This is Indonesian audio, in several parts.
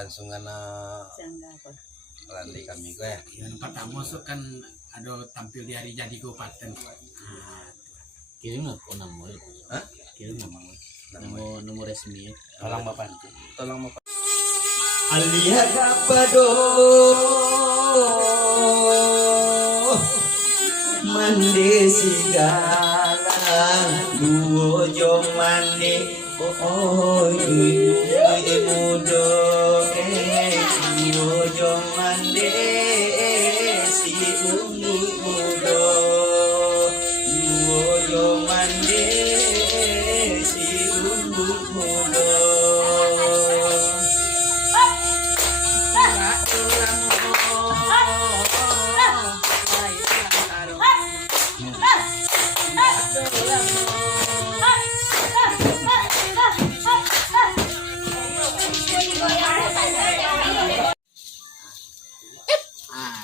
kelangsungan randi kami gue. Yang pertama kan ada tampil di hari jadi kabupaten. Kirim lah kok nomor. Hah? Kirim nomor resmi. Tolong bapak. Alihat apa do mandi sigala duo jong mandi oh mudo duo jong mandi si mudo duo jong mandi si mudo.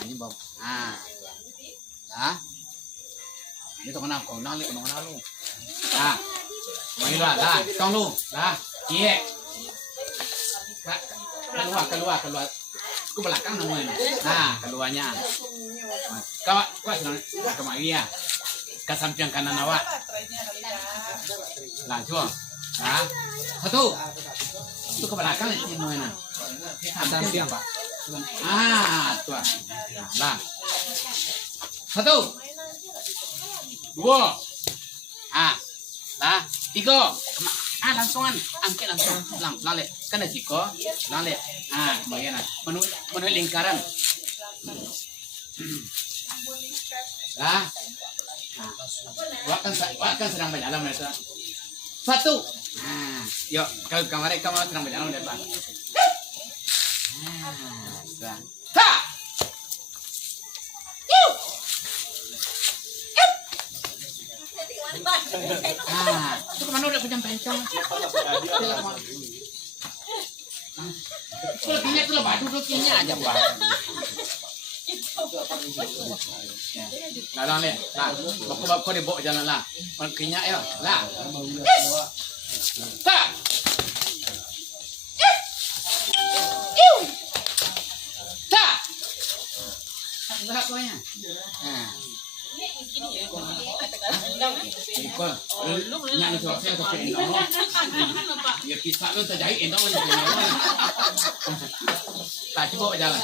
Ini Bob. Ini tong nang kong nang lu. Mai lah, tong lu. Cie. Keluar. Ku belakang namanya. Keluarnya. Kau senang kemari ya. Ke samping kanan awak. Jual. Satu. Itu ke belakang ini mana? Samping Pak. Tuh. Lah. Satu. Dua. Lah. Tiga. Langsungan. Angkat langsung. Lale. Kan ada tiga. Lale. Bagian. Menu lingkaran. Lah. Wakan sedang berjalan mereka. Satu. Yuk. Kalau kamu sedang berjalan depan. Itu kemana udah pinjam pencong? Kalau kinya itu lebih duduk kinya aja buat. Lah lihat, baku dibawa jalan lah. Kinya ya, lah. Enggak konya. Nyanyi suara kopi endong. Ya kisah lu terjadi endong aja. Lah coba jalan.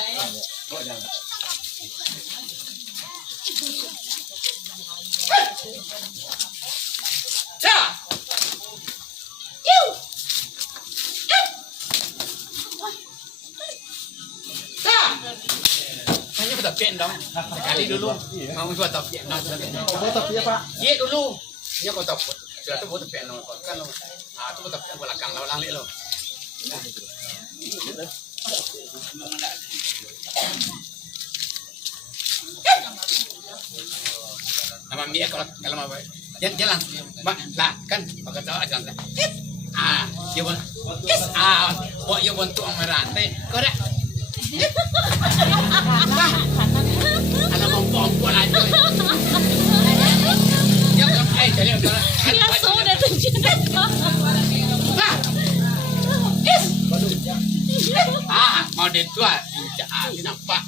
Tapi dong, sekali dulu mau buat tapi dong. Buat tapi ya Pak? Iya dulu, iya kau tapi sudah tu buat tapi dong kan lo, tu buat tapi belakang lo lang lo. Nama dia kalau mau jalan, lah kan pakai tahu aja lah. Dia pun, buat dia pun tu amaran, korek. Anak kompor aja. Ya kan jadi Ya sudah terjadi. Mau ditua nampak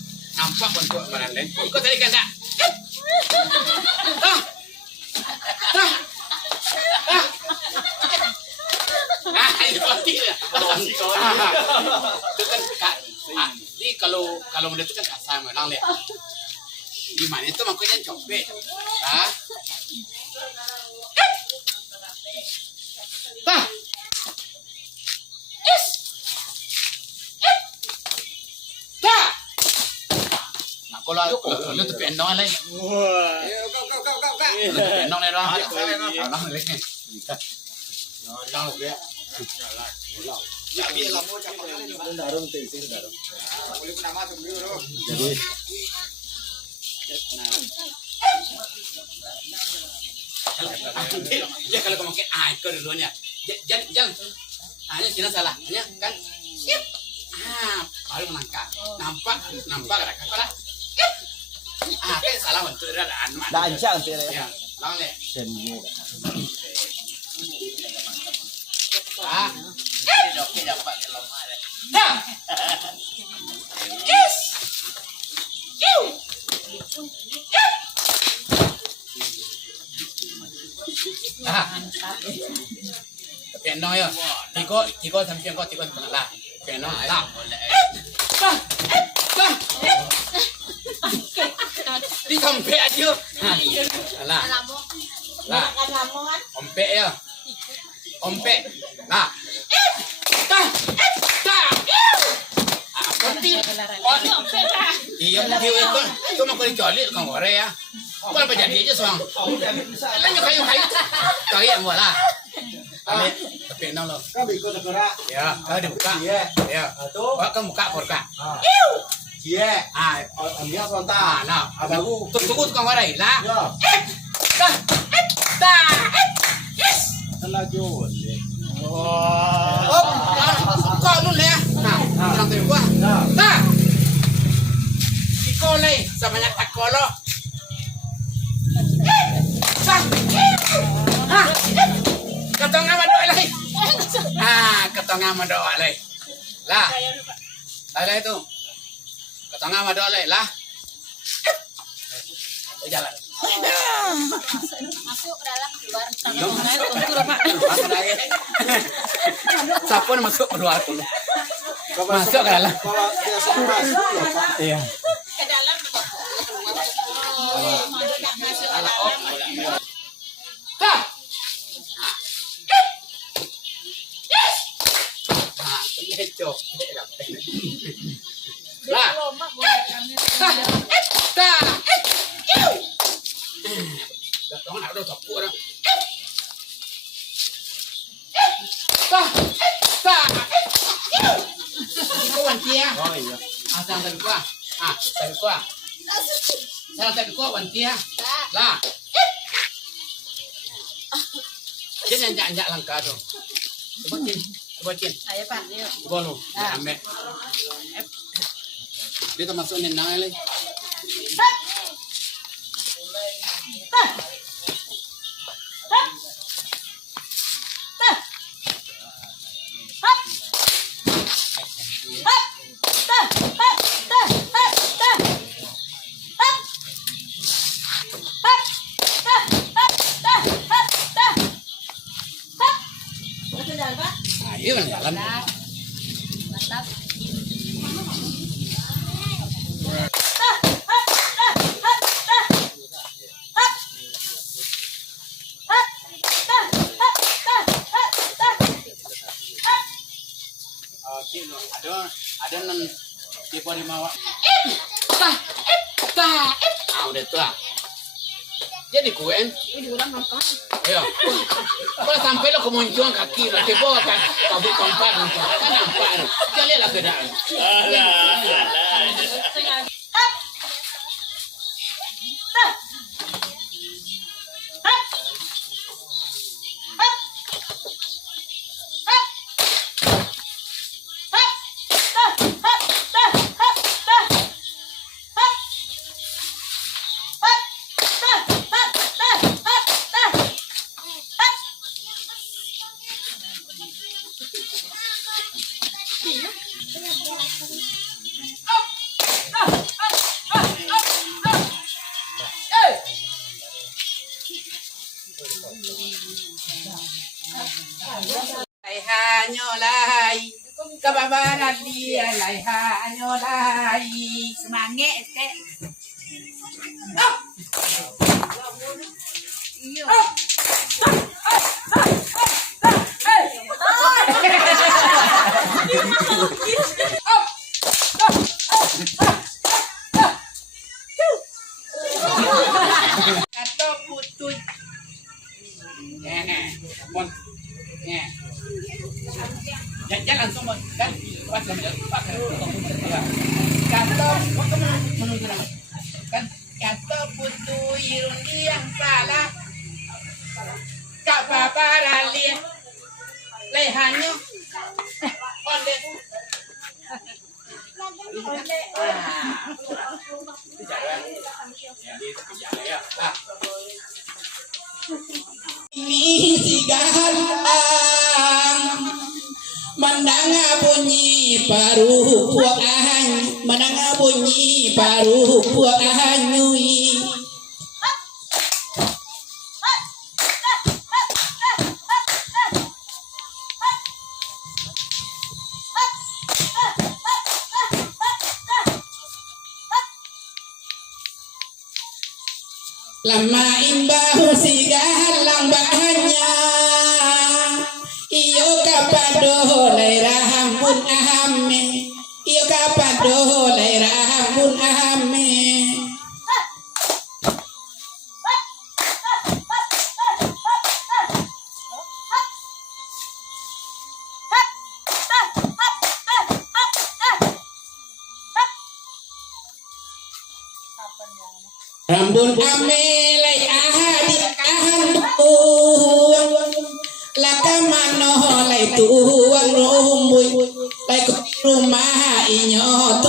bentuk barang lain. Kau tadi kan tak? Ini kalau udah itu kan kasar memang lihat. Gimana itu makanya copet, Nah kalau lu tepi endong lagi. Wah. Tepi endong lagi dong. Endong lagi. Endong lagi. Ya biar lama capek kali ni. Darung tu isi darung. Boleh pun nama tu dulu. Jadi ya kalau kamu ke ikut dulunya. Jangan. Hanya sila salah. Hanya kan. Baru menangkap. Nampak ada kakak. Kan salah untuk ada anak. dancang tu ya. Lang le. Seni. Ah. Oke dapat lama deh. Dah. Yes. Kiu. Ah. Piano ya. Tiga sampai kau tiga lah. Piano lah. Lah. Lah. Di sampai aja. Lah. Lah. Ompek ya. Ompek. Lah. Tah. Tah. Poti. Iya, itu mah kau dicolik kau orang ya. Kau apa jadi aja soang. Lanjut kayu. Kau yang buat lah. Tapi nol lo. Kau ikut negara. Ya, kau dibuka. Ya. Tuh. Kau buka porka. Iya. Ah, Ambil kontak. nah, abang tunggu tukang warai lah. Ya. Dah. Dah. Yes. Salah jauh. Oh, kau lu ya. Nah, orang tu gua. Dah. Ikolai sama nak takolo. Sah. Hah. Ketong sama doa lagi. Ketong sama doa lagi. Lah. Lah itu. Ketong sama doa lagi lah. Jalan. Masuk ke dalam keluar. Siapa yang masuk keluar dulu? Masuk ke dalam. Kalau dia masuk, Iya. Ke dalam. Dah. Kecok. Lah. Dah. Đó nào đâu thọc cua đâu. Có bàn chia. Sang tadi qua. Tadi qua. Sang tadi qua bàn chia. Lah. Dia nanjak-nanjak langkah tu. Coba cin. Ayo Pak, yuk. Coba lu. Ambil. Dia termasuk nenang lagi. Iya kan jalan. Mantap. Ada non tipe di bawah. Udah tua. Jadi kuen. Ini udah makan. Ayo. Kalau sampai lo kemunculan kaki lo, tipe kan kabut kompak kan nampak lo. Jadi lah kedaan. Nyolai kebabaran dia laiha nyolai Semangat teh. Iyo. kata putut bon jangan langsung kan pas kata kan kata putu irun yang salah kak papa ralin lehanyo onde ini sigahan Mandanga bunyi paruh buah anyu, mandanga bunyi paruh buah anyui. Lama imbau sigalang bahanya, iyo kapado lairah pun ahame, iyo kapado lairah pun ahame. Rambun ame lai ahadi ahandu laka mano lai tuang rumbuy lai rumah inyo